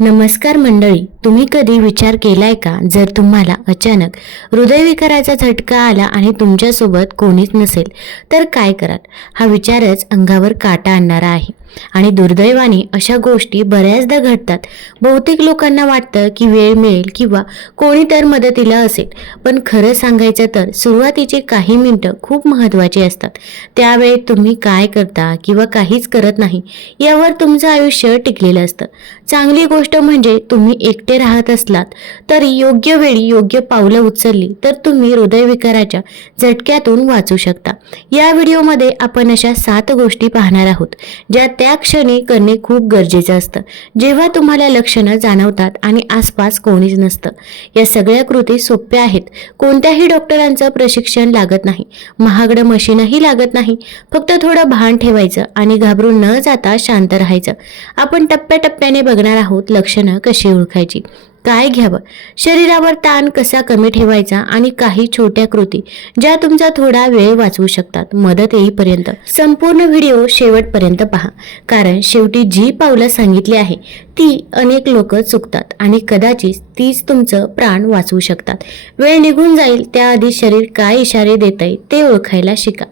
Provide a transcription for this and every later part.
नमस्कार मंडळी तुम्ही कधी विचार केलाय का? जर तुम्हाला अचानक हृदयविकाराचा झटका आला आणि तुमच्यासोबत कोणीच नसेल तर काय कराल? हा विचारच अंगावर काटा आणणारा आहे. आणि दुर्दैवाने अशा गोष्टी बऱ्याचदा घडतात. बहुतेक लोकांना वाटतं की वेळ मिळेल किंवा कोणी तर मदतीला असेल. पण खरं सांगायचं तर सुरुवातीचे काही मिनटं खूप महत्त्वाचे असतात. त्यावेळी तुम्ही काय करता किंवा काहीच करत नाही यावर तुमचं आयुष्य टिकलेलं असतं. चांगली गोष्ट म्हणजे तुम्ही एकटे राहत असलात तरी योग्य वेळी योग्य पावलं उचलली तर तुम्ही हृदयविकाराच्या झटक्यातून वाचू शकता. या व्हिडिओमध्ये आपण अशा सात गोष्टी पाहणार आहोत ज्यात त्या क्षणी करणे खूप गरजेचं असतं. जेव्हा तुम्हाला लक्षणं जाणवतात आणि आसपास कोणीच नसतं. या सगळ्या कृती सोप्या आहेत. कोणत्याही डॉक्टरांचं प्रशिक्षण लागत नाही. महागडं मशीनही लागत नाही. फक्त थोडं भान ठेवायचं आणि घाबरून न जाता शांत राहायचं. आपण टप्प्याटप्प्याने बघणार आहोत लक्षणं कशी ओळखायची. काय घ्यावं? शरीरावर ताण कसा कमी ठेवायचा आणि काही छोट्या कृती ज्या तुमचा थोडा वेळ वाचवू शकतात. मदत येईपर्यंत. संपूर्ण व्हिडिओ शेवटपर्यंत पहा. कारण शेवटी जी पावलं सांगितली आहे ती अनेक लोक चुकतात आणि कदाचित तीच तुमचं प्राण वाचवू शकतात. वेळ निघून जाईल त्याआधी शरीर काय इशारे देत आहे ते ओळखायला शिका.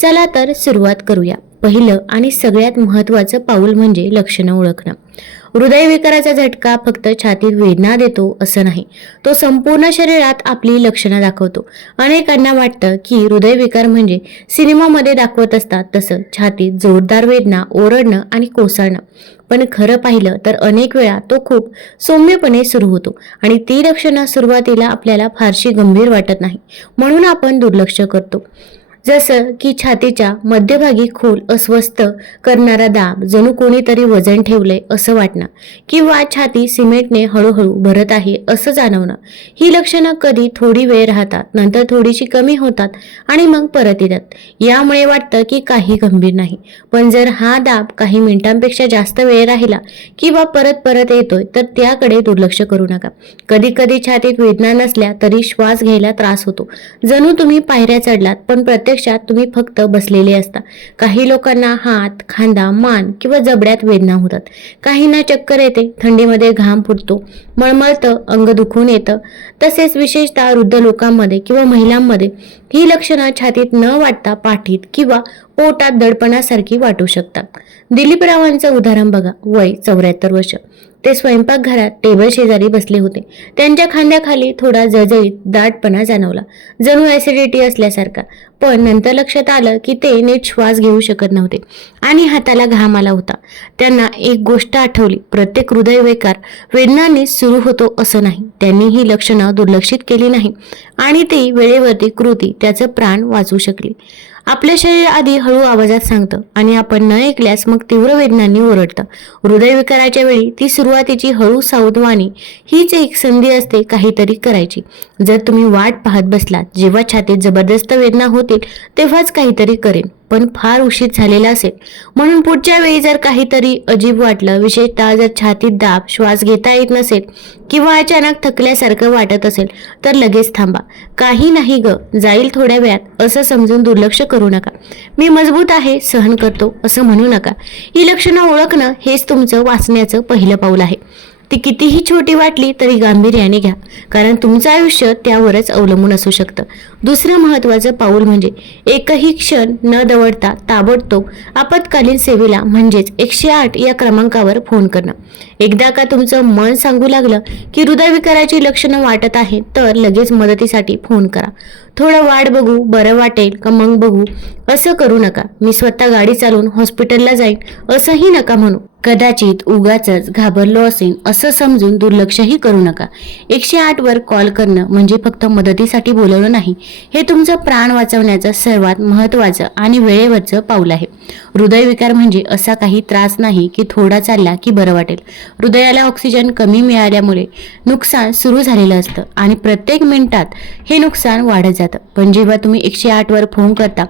चला तर सुरुवात करूया. पहिलं आणि सगळ्यात महत्त्वाचं पाऊल म्हणजे लक्षणं ओळखणं. हृदयविकाराचा झटका फक्त छातीत वेदना देतो असं नाही. तो संपूर्ण शरीरात आपली लक्षणं दाखवतो. अनेकांना वाटतं की हृदयविकार म्हणजे सिनेमामध्ये दाखवत असतात तसं छातीत जोरदार वेदना ओरडणं आणि कोसळणं. पण खरं पाहिलं तर अनेक वेळा तो खूप सौम्यपणे सुरू होतो आणि ती लक्षणं सुरुवातीला आपल्याला फारशी गंभीर वाटत नाही. म्हणून आपण दुर्लक्ष करतो. जसं की छातीच्या मध्यभागी खोल अस्वस्थ करणारा दाब जणू कोणीतरी वजन ठेवलंय असं वाटणं किंवा छाती सिमेंटने हळूहळू भरत आहे असं जाणवणं. ही लक्षणं कधी थोडी वेळ राहतात नंतर थोडीशी कमी होतात आणि मग परत येतात. यामुळे वाटतं की काही गंभीर नाही. पण जर हा दाब काही मिनिटांपेक्षा जास्त वेळ राहिला किंवा परत परत येतोय तर त्याकडे दुर्लक्ष करू नका. कधी कधी छातीत वेदना नसल्या तरी श्वास घ्यायला त्रास होतो. जणू तुम्ही पायऱ्या चढलात पण प्रत्येक प्रत्यक्षात तुम्ही फक्त बसलेले असता. काही लोकांना हात खांदा मान किंवा जबड्यात वेदना होतात. काहींना चक्कर येते थंडीमध्ये घाम फुटतो मळमळतं अंग दुखून येतं. तसेच विशेषतः वृद्ध लोकांमध्ये किंवा महिलांमध्ये ही लक्षणं छातीत न वाटता पाठीत किंवा पोटात दडपणासारखी वाटू शकतात. दिलीप रावांचं उदाहरण बघा वय चौऱ्याहत्तर वर्ष. ते स्वयंपाकघरात टेबल शेजारी बसले होते. त्यांच्या खांद्याखाली थोडा जळजळीत दाटपणा जाणवला. जणू ऍसिडिटी असल्यासारखा. पण नंतर लक्षात आलं की ते नीट श्वास घेऊ शकत नव्हते. आणि हाताला घाम आला होता. त्यांना एक गोष्ट आठवली. प्रत्येक हृदयविकार वेदनांनी सुरू होतो असं नाही. त्यांनी ही लक्षणं दुर्लक्षित केली नाही आणि ती वेळेवरती कृती त्याचं प्राण वाचवू शकली. आपले शरीर आधी हळू आवाजात सांगतं आणि आपण न ऐकल्यास मग तीव्र वेदनांनी ओरडतं. हृदयविकाराच्या वेळी ती सुरुवातीची हळू सावधवाणी हीच एक संधी असते काहीतरी करायची. जर तुम्ही वाट पाहत बसलात जेव्हा छातीत जबरदस्त वेदना होतील तेव्हाच काहीतरी करेन. पण फार उशीर झालेला असेल. म्हणून पुढच्या वेळी जर काहीतरी अजीब वाटलं विशेषतः जर छातीत दाब श्वास घेता येत नसेल किंवा अचानक थकल्यासारखं वाटत असेल तर लगेच थांबा. काही नाही ग जाईल थोड्या वेळात असं समजून दुर्लक्ष करू नका. मी मजबूत आहे सहन करतो असं म्हणू नका. ही लक्षणं ओळखणं हेच तुमचं वाचण्याचं पहिलं पाऊल आहे. ती कितीही छोटी वाटली तरी गांभीर्याने घ्या कारण तुमचं आयुष्य त्यावरच अवलंबून असू शकतं. दुसरं महत्त्वाचं पाऊल म्हणजे एकही क्षण न दवडता ताबडतोब आपत्कालीन सेवेला म्हणजेच एकशे आठ या क्रमांकावर फोन करणं. एकदा का तुमचं मन सांगू लागलं की हृदयविकाराची लक्षणं वाटत आहे तर लगेच मदतीसाठी फोन करा. थोडं वाट बघू बरं वाटेल का मग बघू. असं करू नका. मी स्वतः गाडी चालवून हॉस्पिटलला जाईन. असंही नका म्हणू. कदाचित उगाच घाबरलो असेल असं समजून दुर्लक्षही करू नका. एकशे आठवर कॉल करणं म्हणजे फक्त मदतीसाठी बोलवणं नाही हे तुमचं प्राण वाचवण्याचं सर्वात महत्त्वाचं आणि वेळेवरचं पाऊल आहे. हृदयविकार म्हणजे असा काही त्रास नाही की थोडा चालला की बरं वाटेल. हृदयाला ऑक्सिजन कमी मिळाल्यामुळे नुकसान सुरू झालेलं असतं आणि प्रत्येक मिनिटात हे नुकसान वाढत जातं. पण जेव्हा तुम्ही एकशे आठ वर फोन करता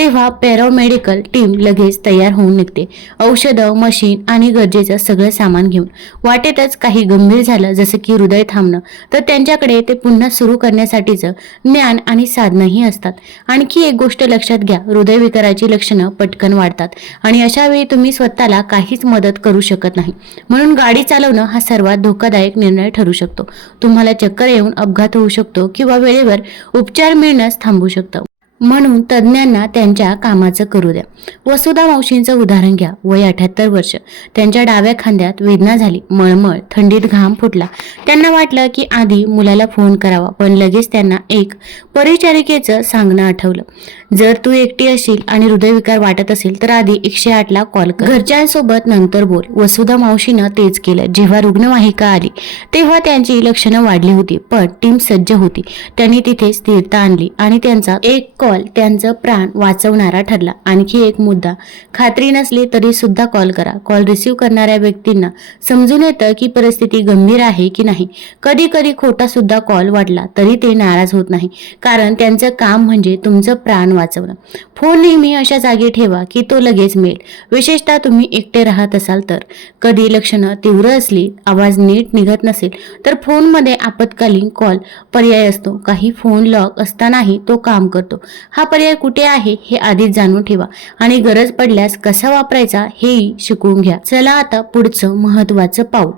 तेव्हा पॅरामेडिकल टीम लगेच तयार होऊन निघते. औषधं मशीन आणि गरजेचं सगळं सामान घेऊन. वाटेतच काही गंभीर झालं जसं की हृदय थांबणं. तर त्यांच्याकडे ते पुन्हा सुरू करण्यासाठीचं ज्ञान आणि साधनंही असतात. आणखी एक गोष्ट लक्षात घ्या हृदयविकाराची लक्षणं पटकन वाढतात. आणि अशा वेळी तुम्ही स्वतःला काहीच मदत करू शकत नाही. म्हणून गाडी चालवणं हा सर्वात धोकादायक निर्णय ठरू शकतो. तुम्हाला चक्कर येऊन अपघात होऊ शकतो किंवा वेळेवर उपचार मिळणंच थांबू शकतं. म्हणून तज्ज्ञांना त्यांच्या कामाचं करू द्या. वसुधा मावशींचं उदाहरण घ्या. वय अठ्याहत्तर वर्ष. त्यांच्या डाव्या खांद्यात वेदना झाली. मळमळ थंडीत घाम फुटला. त्यांना वाटलं की आधी मुलाला फोन करावा पण लगेच त्यांना एक परिचारिकेचं सांगणं आठवलं. जर तू एकटी असशील आणि हृदयविकार वाटत असेल तर आधी एकशे आठला कॉल कर. घरच्यांसोबत नंतर बोल. वसुधा मावशीनं तेच केलं. जेव्हा रुग्णवाहिका आली तेव्हा त्यांची लक्षणं वाढली होती पण टीम सज्ज होती. त्यांनी तिथे स्थिरता आणली आणि त्यांचा एक कॉल त्यांचं प्राण वाचवणारा ठरला. आणखी एक मुद्दा खात्री नसली तरी सुद्धा कॉल करा. कॉल रिसीव्ह करणाऱ्या व्यक्तींना समजून येतं की परिस्थिती गंभीर आहे की नाही. कधी कधी खोटा सुद्धा कॉल वाटला तरी ते नाराज होत नाही. कारण त्यांचं काम म्हणजे तुमचं प्राण वाचवणं फोन नेहमी अशा जागी ठेवा की तो लगेच मिळेल. विशेषतः तुम्ही एकटे राहत असाल तर. कधी लक्षणं तीव्र असली आवाज नीट निघत नसेल तर फोनमध्ये आपत्कालीन कॉल पर्याय असतो. काही फोन लॉक असतानाही तो काम करतो. हा पर्याय कुठे आहे हे आधीच जाणून ठेवा आणि गरज पडल्यास कसा वापरायचा हेही शिकवून घ्या. चला आता पुढचं महत्वाचं पाऊल.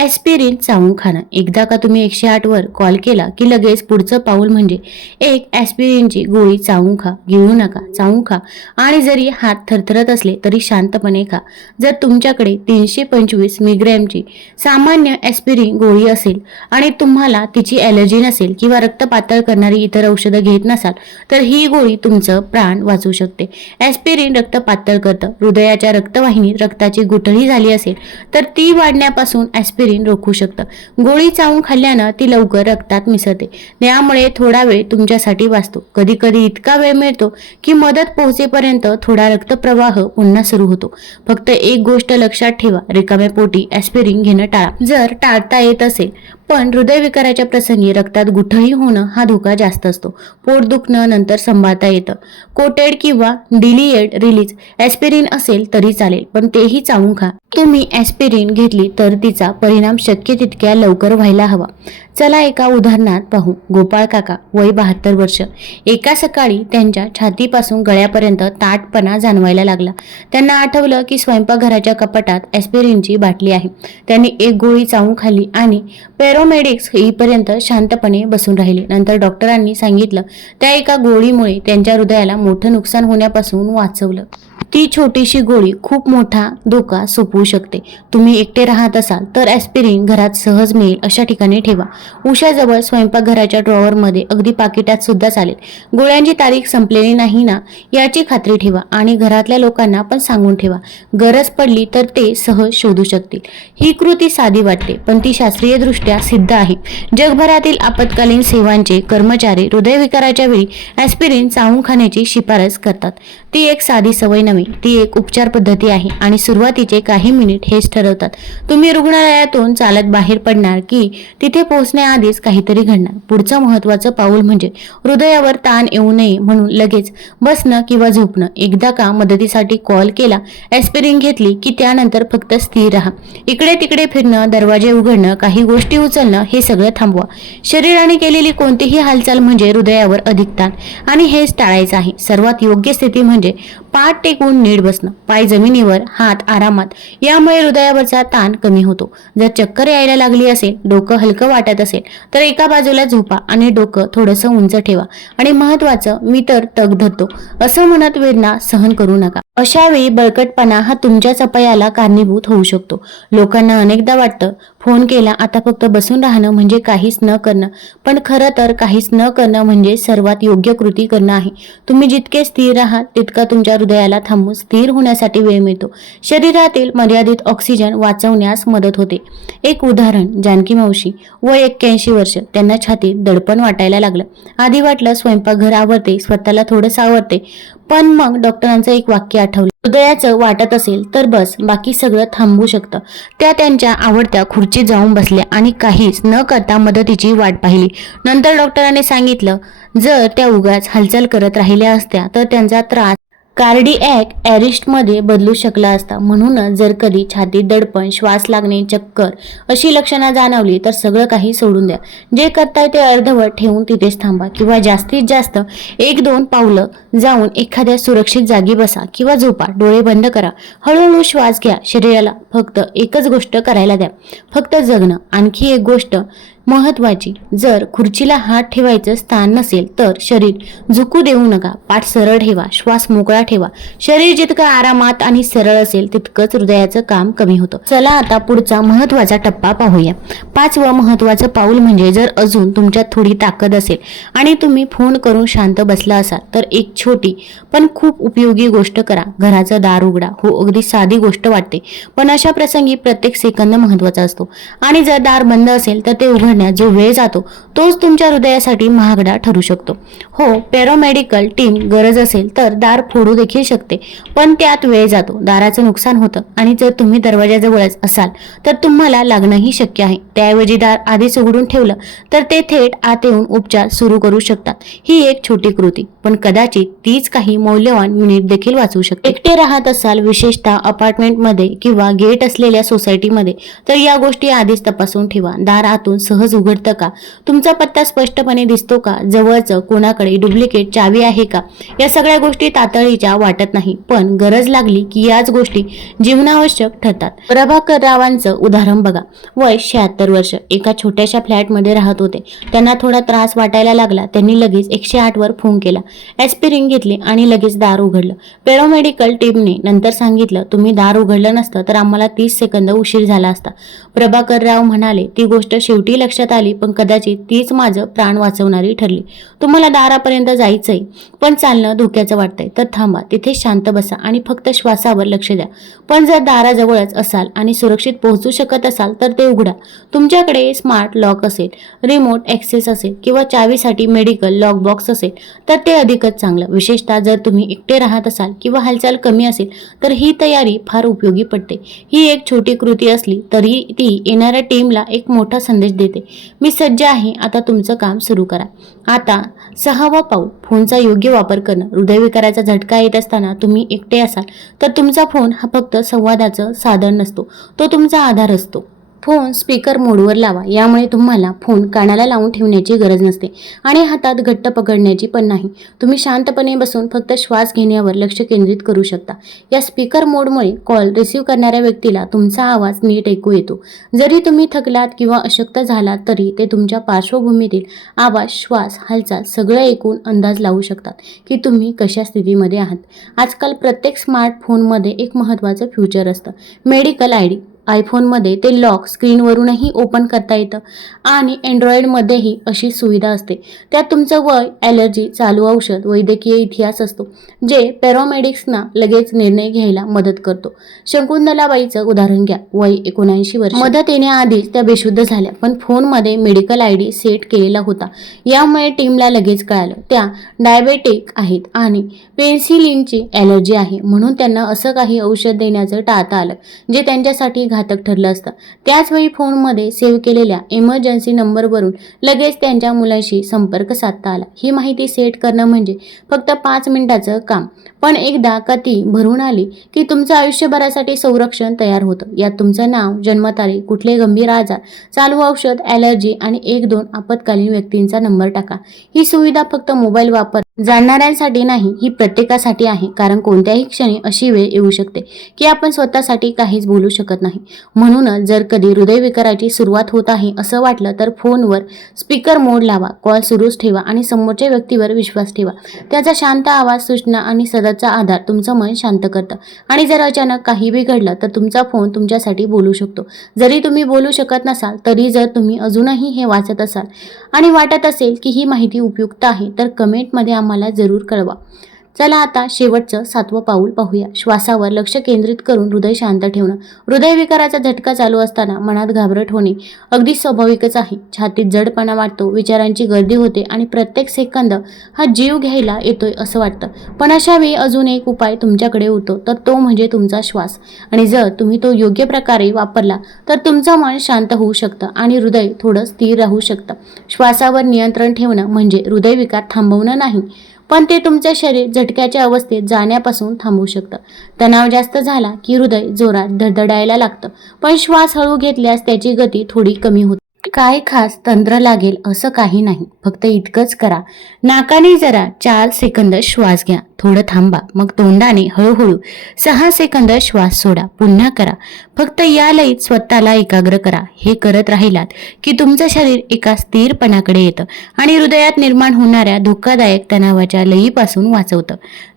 ॲस्पिरिन चावून खाणं. एकदा का तुम्ही एकशे आठवर कॉल केला की लगेच पुढचं पाऊल म्हणजे एक ॲस्पिरिनची गोळी चावून खा घेऊ नका चावून खा आणि जरी हात थरथरत असले तरी शांतपणे खा. जर तुमच्याकडे तीनशे पंचवीस मिग्रॅमची सामान्य ॲस्पिरिन गोळी असेल आणि तुम्हाला तिची ॲलर्जी नसेल किंवा रक्त पातळ करणारी इतर औषधं घेत नसाल तर ही गोळी तुमचं प्राण वाचू शकते. ॲस्पिरिन रक्त पातळ करतं. हृदयाच्या रक्तवाहिनीत रक्ताची गुठळी झाली असेल तर ती वाढण्यापासून ॲस्पिरिन रोखू शकतं. गोळी चावून खाल्ल्यानं ती लवकर रक्तात मिसळते. त्यामुळे थोडा वेळ तुमच्यासाठी वाचतो. कधी कधी इतका वेळ मिळतो की मदत पोहोचेपर्यंत थोडा रक्तप्रवाह पुन्हा सुरू होतो. फक्त एक गोष्ट लक्षात ठेवा. रिकाम्या पोटी ॲस्पिरिन घेणं टाळा. जर टाळता येत असेल पण हृदयविकाराच्या प्रसंगी रक्तात गुठही होणं हा धोका जास्त असतो. पोट दुखणं नंतर संभाळता येतं. कोटेड किंवा डिलिएड रिलीज ॲस्पिरिन असेल तरी चालेल पण तेही चावून खा. तुम्ही ॲस्पिरिन घेतली तर तिचा परिणाम शक्य तितक्या लवकर व्हायला हवा. चला एका उदाहरणात पाहू. गोपाळ काका वय बहात्तर वर्ष. एका सकाळी त्यांच्या छातीपासून गळ्यापर्यंत ताटपणा जाणवायला लागला. त्यांना आठवलं की स्वयंपाकघराच्या कपाटात ॲस्पिरिनची बाटली आहे. त्यांनी एक गोळी चावून खाली आणि पॅरामेडिक्स येईपर्यंत शांतपणे बसून राहिले. नंतर डॉक्टरांनी सांगितलं त्या एका गोळीमुळे त्यांच्या हृदयाला मोठं नुकसान होण्यापासून वाचवलं. ती छोटीशी गोळी खूप मोठा धोका सोपवू शकते. तुम्ही एकटे राहत असाल तर ॲस्पिरिन घरात सहज मिळेल अशा ठिकाणी ठेवा. उशाजवळ स्वयंपाकघराच्या ड्रॉवरमध्ये अगदी पाकिटात सुद्धा चालेल. गोळ्यांची तारीख संपलेली नाही ना याची खात्री ठेवा आणि घरातल्या लोकांना पण सांगून ठेवा. गरज पडली तर ते सहज शोधू शकतील. ही कृती साधी वाटते पण ती शास्त्रीयदृष्ट्या सिद्ध आहे. जगभरातील आपत्कालीन सेवांचे कर्मचारी हृदयविकाराच्या वेळी ॲस्पिरिन चावून खाण्याची शिफारस करतात. ती एक साधी सवय नव्हे ती एक उपचार पद्धती आहे आणि सुरुवातीचे काही मिनिट हेच ठरवतात. तुम्ही रुग्णालयातून चालत बाहेर पडणार की तिथे पोहोचण्याआधीच काहीतरी घडणार. पुढचं महत्वाचं पाऊल म्हणजे हृदयावर ताण येऊ नये म्हणून लगेच बसणं किंवा झोपणं. एकदा का मदतीसाठी कॉल केला ॲस्पिरिन घेतली की त्यानंतर फक्त स्थिर राहा. इकडे तिकडे फिरणं दरवाजे उघडणं काही गोष्टी उचलणं हे सगळं थांबवा. शरीराने केलेली कोणतीही हालचाल म्हणजे हृदयावर अधिक ताण. आणि हेच टाळायचं आहे. सर्वात योग्य स्थिती म्हणजे রেস্টুরেন্টে पाठ टेकून नीट बसणं पाय जमिनीवर हात आरामात यामुळे हृदयावरचा ताण कमी होतो. जर चक्कर यायला लागली असेल डोकं हलकं वाटत असेल तर एका बाजूला झोपा आणि डोकं थोडंसं उंच ठेवा. आणि महत्वाचं मी तर तग धरतो. असं म्हणत वेदना सहन करू नका. अशा वेळी बळकटपणा हा तुमच्याच अपयाला कारणीभूत होऊ शकतो. लोकांना अनेकदा वाटतं फोन केला आता फक्त बसून राहणं म्हणजे काहीच न करणं. पण खरं तर काहीच न करणं म्हणजे सर्वात योग्य कृती करणं आहे. तुम्ही जितके स्थिर आहात तितका तुमच्या हृदयाला थांबून स्थिर होण्यासाठी वेळ मिळतो. शरीरातील मर्यादित ऑक्सिजन वाचवण्यास मदत होते. एक उदाहरण जानकी मावशी व एक्क्याऐंशी वर्ष त्यांना छातीत दडपण वाटायला लागलं. आधी वाटलं स्वयंपाकघर आवडते स्वतःला थोडंसं आवडते पण मग डॉक्टरांचं एक वाक्य आठवलं. हृदयाचं वाटत असेल तर बस बाकी सगळं थांबू शकतं. त्या त्यांच्या आवडत्या खुर्चीत जाऊन बसल्या आणि काहीच न करता मदतीची वाट पाहिली. नंतर डॉक्टरांनी सांगितलं जर त्या उगाच हालचाल करत राहिल्या असत्या तर त्यांचा त्रास कार्डिॲक ॲरिस्टमध्ये बदलू शकला असता. म्हणूनच जर कधी छातीत दडपण श्वास लागणे चक्कर अशी लक्षणं जाणवली तर सगळं काही सोडून द्या. जे करताय ते अर्धवट ठेवून तिथेच थांबा किंवा जास्तीत जास्त एक दोन पावलं जाऊन एखाद्या सुरक्षित जागी बसा किंवा झोपा. डोळे बंद करा. हळूहळू श्वास घ्या. शरीराला फक्त एकच गोष्ट करायला द्या. फक्त जगणं. आणखी एक गोष्ट महत्वाची. जर खुर्चीला हात ठेवायचं स्थान नसेल तर शरीर झुकू देऊ नका. पाठ सरळ ठेवा श्वास मोकळा ठेवा. शरीर जितकं आरामात आणि सरळ असेल तितकंच हृदयाचं काम कमी होतं. चला आता पुढचा महत्त्वाचा टप्पा पाहूया. पाचवं महत्वाचं पाऊल म्हणजे जर अजून तुमच्यात थोडी ताकद असेल आणि तुम्ही फोन करून शांत बसला असाल तर एक छोटी पण खूप उपयोगी गोष्ट करा. घराचं दार उघडा. हो अगदी साधी गोष्ट वाटते. पण अशा प्रसंगी प्रत्येक सेकंद महत्त्वाचा असतो. आणि जर दार बंद असेल तर ते भरण्यात जो वेळ जातो तोच तुमच्या हृदयासाठी महागडा ठरू शकतो. हो पॅरोमेडिकल टीम गरज असेल तर दार फोडू देखील शकते पण त्यात वेळ जातो दाराचं नुकसान होतं आणि जर तुम्ही दरवाजाजवळच असाल तर तुम्हाला लागणंही शक्य आहे. त्याऐवजी दार आधीच उघडून ठेवलं तर ते थेट आत येऊन उपचार सुरू करू शकतात. ही एक छोटी कृती पण कदाचित तीच काही मौल्यवान मिनिट देखील वाचू शकते. एकटे राहत असाल विशेषतः अपार्टमेंटमध्ये किंवा गेट असलेल्या सोसायटीमध्ये तर या गोष्टी आधीच तपासून ठेवा. दार आतून सहज उघडतं का? तुमचा पत्ता स्पष्टपणे दिसतो का? जवळचं कोणाकडे डुप्लिकेट चावी आहे का? या सगळ्या गोष्टी तातडीच्या वाटत नाही. पण गरज लागली की याच गोष्टी जीवनावश्यक ठरतात. प्रभाकर रावांचं उदाहरण बघा. वय शहात्तर वर्ष. एका छोट्याशा फ्लॅटमध्ये राहत होते. त्यांना थोडा त्रास वाटायला लागला. त्यांनी लगेच एकशे आठवर फोन केला. ॲस्पिरिन घेतली आणि लगेच दार उघडलं. पॅरामेडिकल टीमने नंतर सांगितलं तुम्ही दार उघडलं नसतं तर आम्हाला तीस सेकंद उशीर झाला असता. प्रभाकर राव म्हणाले ती गोष्ट शेवटी लक्षात लक्षात आली पण कदाचित तीच माझं प्राण वाचवणारी ठरली. तुम्हाला दारापर्यंत जायचंय पण चालणं धोक्याचं वाटतंय. तर थांबा तिथे शांत बसा आणि फक्त श्वासावर लक्ष द्या. पण जर दाराजवळच असाल आणि सुरक्षित पोहोचू शकत असाल तर ते उघडा. तुमच्याकडे स्मार्ट लॉक असेल रिमोट ॲक्सेस असेल किंवा चावीसाठी मेडिकल लॉक बॉक्स असेल तर ते अधिकच चांगलं. विशेषतः जर तुम्ही एकटे राहत असाल किंवा हालचाल कमी असेल तर ही तयारी फार उपयोगी पडते. ही एक छोटी कृती असली तरी ती येणाऱ्या टीमला एक मोठा संदेश देते. मी सज्ज आहे. आता तुमचं काम सुरू करा. आता सहावा पाऊल फोनचा योग्य वापर करणं. हृदयविकाराचा झटका येत असताना तुम्ही एकटे असाल तर तुमचा फोन हा फक्त संवादाचं साधन नसतो. तो तुमचा आधार असतो. फोन स्पीकर मोडवर लावा. यामुळे तुम्हाला फोन कानाला लावून ठेवण्याची गरज नसते आणि हातात घट्ट पकडण्याची पण नाही. तुम्ही शांतपणे बसून फक्त श्वास घेण्यावर लक्ष केंद्रित करू शकता. या स्पीकर मोडमुळे कॉल रिसीव्ह करणाऱ्या व्यक्तीला तुमचा आवाज नीट ऐकू येतो. जरी तुम्ही थकलात किंवा अशक्त झालात तरी ते तुमच्या पार्श्वभूमीतील आवाज श्वास हालचाल सगळं ऐकून अंदाज लावू शकतात की तुम्ही कशा स्थितीमध्ये आहात. आजकाल प्रत्येक स्मार्टफोनमध्ये एक महत्त्वाचं फ्युचर असतं. Medical I D. आयफोनमध्ये ते लॉक स्क्रीनवरूनही ओपन करता येतं आणि अँड्रॉइडमध्येही अशी सुविधा असते. त्यात तुमचं वय ॲलर्जी चालू औषध वैद्यकीय इतिहास असतो जे पॅरामेडिक्सना लगेच निर्णय घ्यायला मदत करतो. शंकुंदलाबाईचं उदाहरण घ्या वय एकोणऐंशी वर्ष. मदत येण्याआधीच त्या बेशुद्ध झाल्या पण फोनमध्ये मेडिकल आय डी सेट केलेला होता. यामुळे टीमला लगेच कळालं त्या डायबेटिक आहेत आणि पेन्सिलिनची ॲलर्जी आहे म्हणून त्यांना असं काही औषध देण्याचं टाळता आलं जे त्यांच्यासाठी घातक घातक ठरलं असतं. त्याचवेळी फोनमध्ये सेव्ह केलेल्या इमर्जन्सी नंबरवरून लगेच त्यांच्या मुलांशी संपर्क साधता आला. ही माहिती सेट करणं म्हणजे फक्त पाच मिनिटाचं काम. पण एकदा का ती भरून आली की तुमचं आयुष्यभरासाठी संरक्षण तयार होतं. यात तुमचं नाव जन्मतारीख कुठले गंभीर आजार चालू औषध ॲलर्जी आणि एक दोन आपत्कालीन व्यक्तींचा नंबर टाका. ही सुविधा फक्त मोबाईल वापर जाणणाऱ्यांसाठी नाही ही प्रत्येकासाठी आहे. कारण कोणत्याही क्षणी अशी वेळ येऊ शकते की आपण स्वतःसाठी काहीच बोलू शकत नाही. म्हणूनच जर कधी हृदयविकाराची सुरुवात होत आहे असं वाटलं तर फोनवर स्पीकर मोड लावा कॉल सुरूच ठेवा आणि समोरच्या व्यक्तीवर विश्वास ठेवा. त्याचा शांत आवाज सूचना आणि सततचा आधार तुमचं मन शांत करतं. आणि जर अचानक काही बिघडलं तर तुमचा फोन तुमच्यासाठी बोलू शकतो. जरी तुम्ही बोलू शकत नसाल तरी जर तुम्ही अजूनही हे वाचत असाल आणि वाटत असेल की ही माहिती उपयुक्त आहे तर कमेंटमध्ये आम्हाला जरूर कळवा. चला आता शेवटचं सातवं पाऊल पाहूया. श्वासावर लक्ष केंद्रित करून हृदय शांत ठेवणं. हृदयविकाराचा झटका चालू असताना मनात घाबरट होणे अगदी स्वाभाविकच आहे. छातीत जडपणा वाटतो विचारांची गर्दी होते आणि प्रत्येक सेकंद हा जीव घ्यायला येतोय असं वाटतं. पण अशा वेळी अजून एक उपाय तुमच्याकडे होतो तर तो म्हणजे तुमचा श्वास. आणि जर तुम्ही तो योग्य प्रकारे वापरला तर तुमचं मन शांत होऊ शकतं आणि हृदय थोडं स्थिर राहू शकतं. श्वासावर नियंत्रण ठेवणं म्हणजे हृदयविकार थांबवणं नाही पण ते तुमचं शरीर झटक्याच्या अवस्थेत जाण्यापासून थांबवू शकतं. तणाव जास्त झाला की हृदय जोरात धडधडायला लागतं. पण श्वास हळू घेतल्यास त्याची गती थोडी कमी होते. काय खास तंत्र लागेल असं काही नाही. फक्त इतकंच करा. नाकाने जरा चार सेकंद श्वास घ्या. थोडं थांबा. मग तोंडाने हळूहळू सहा सेकंद श्वास सोडा. पुन्हा करा. फक्त या लयीत स्वतःला एकाग्र करा. हे करत राहिलात की तुमचं शरीर एका स्थिरपणाकडे येतं आणि हृदयात निर्माण होणाऱ्या धोकादायक तणावाच्या लयीपासून वाचवतं.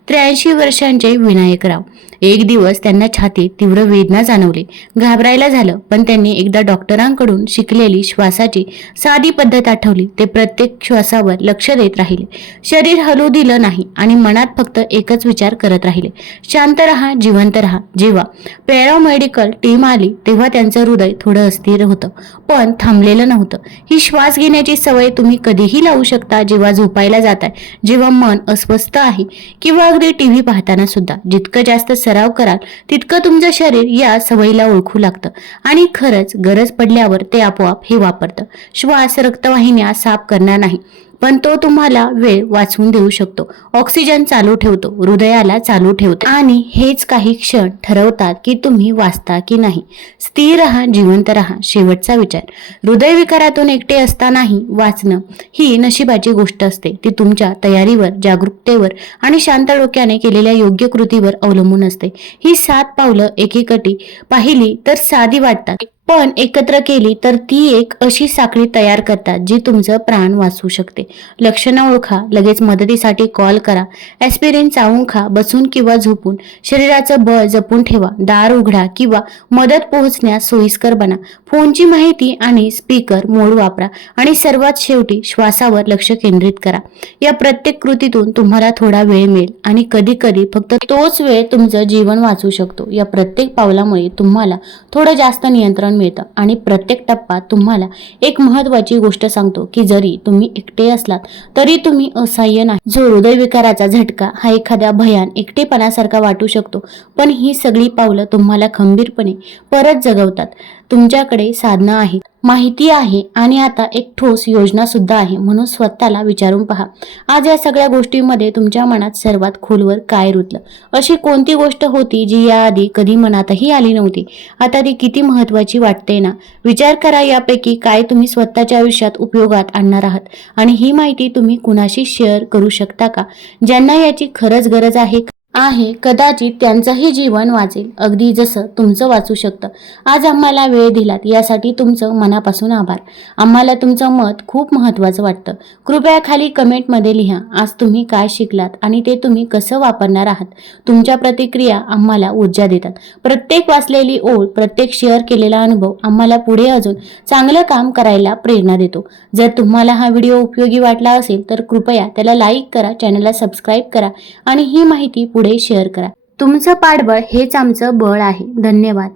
त्र्याऐंशी वर्षांचे विनायकराव. एक दिवस त्यांना छातीत तीव्र वेदना जाणवली. घाबरायला झालं पण त्यांनी एकदा डॉक्टरांकडून शिकलेली श्वासाची साधी पद्धत आठवली. ते प्रत्येक श्वासावर लक्ष देत राहिले. शरीर हलू दिलं नाही आणि मनात फक्त एकच विचार करत राहिले. शांत रहा जिवंत रहा. जेव्हा पॅरामेडिकल टीम आली तेव्हा त्यांचं हृदय थोडं अस्थिर होतं पण थांबलेलं नव्हतं. ही श्वास घेण्याची सवय तुम्ही कधीही लावू शकता जेव्हा झोपायला जाताय जेव्हा मन अस्वस्थ आहे किंवा अगदी टीव्ही पाहताना सुद्धा जितकं जास्त सराव कराल तितकं तुमचं शरीर या सवयीला ओळखू लागतं. आणि खरंच गरज पडल्यावर ते आपोआप हे वापरतं. श्वास रक्तवाहिन्या साफ करणार नाही. पण तो तुम्हाला वेळ वाचवून देऊ शकतो. ऑक्सिजन चालू ठेवतो हृदयाला चालू ठेवतो. आणि हेच काही क्षण ठरवतात की तुम्ही वाचता की नाही. स्थिर राहा जिवंत राहा शेवटचा विचार. हृदयविकारातून एकटे असतानाही वाचणं ही नशिबाची गोष्ट असते. ती तुमच्या तयारीवर जागरूकतेवर आणि शांत डोक्याने केलेल्या योग्य कृतीवर अवलंबून असते. ही सात पावलं एकेकटी पाहिली तर साधी वाटतात. पण एकत्र केली तर ती एक अशी साखळी तयार करतात जी तुमचं प्राण वाचवू शकते. लक्षणं ओळखा लगेच मदतीसाठी कॉल करा. ॲस्पिरिन चावून खा बसून किंवा झोपून. शरीराचं बळ जपून ठेवा दार उघडा किंवा मदत पोहोचण्यास सोयीस्कर बना. फोनची माहिती आणि स्पीकर मोड वापरा आणि सर्वात शेवटी श्वासावर लक्ष केंद्रित करा. या प्रत्येक कृतीतून तुम्हाला थोडा वेळ मिळेल आणि कधी कधी फक्त तोच वेळ तुमचं जीवन वाचवू शकतो. या प्रत्येक पावलामुळे तुम्हाला थोडं जास्त नियंत्रण मिळतं. आणि प्रत्येक टप्पा तुम्हाला एक महत्वाची गोष्ट सांगतो की जरी तुम्ही एकटे असलात तरी तुम्ही असहाय्य नाही. जो हृदयविकाराचा झटका हा एखाद्या भयान एकटेपणासारखा वाटू शकतो. पण ही सगळी पावलं तुम्हाला खंबीरपणे परत जगवतात. तुमच्याकडे साधनं आहेत. माहिती आहे आणि आता एक ठोस योजना सुद्धा आहे म्हणून स्वतःला विचारून पहा. आज या सगळ्या गोष्टींमध्ये तुमच्या मनात सर्वात खोलवर काय रुतलं? अशी कोणती गोष्ट होती जी याआधी कधी मनातही आली नव्हती? आता ती किती महत्वाची वाटते ना? विचार करा यापैकी काय तुम्ही स्वतःच्या आयुष्यात उपयोगात आणणार आहात. आणि ही माहिती तुम्ही कुणाशी शेअर करू शकता का? ज्यांना याची खरंच गरज आहे आहे. कदाचित त्यांचंही जीवन वाचेल. अगदी जसं तुमचं वाचू शकतं. आज आम्हाला वेळ दिलात. यासाठी तुमचं मनापासून आभार. आम्हाला तुमचं मत खूप महत्त्वाचं वाटतं. कृपया खाली कमेंटमध्ये लिहा. आज तुम्ही काय शिकलात आणि ते तुम्ही कसं वापरणार आहात? तुमच्या प्रतिक्रिया आम्हाला ऊर्जा देतात. प्रत्येक वाचलेली ओळ प्रत्येक शेअर केलेला अनुभव आम्हाला पुढे अजून चांगलं काम करायला प्रेरणा देतो. जर तुम्हाला हा व्हिडिओ उपयोगी वाटला असेल तर कृपया त्याला लाईक करा चॅनलला सबस्क्राईब करा आणि ही माहिती पुढे शेअर करा. तुमचं पाठबळ हेच आमचं बळ आहे. धन्यवाद.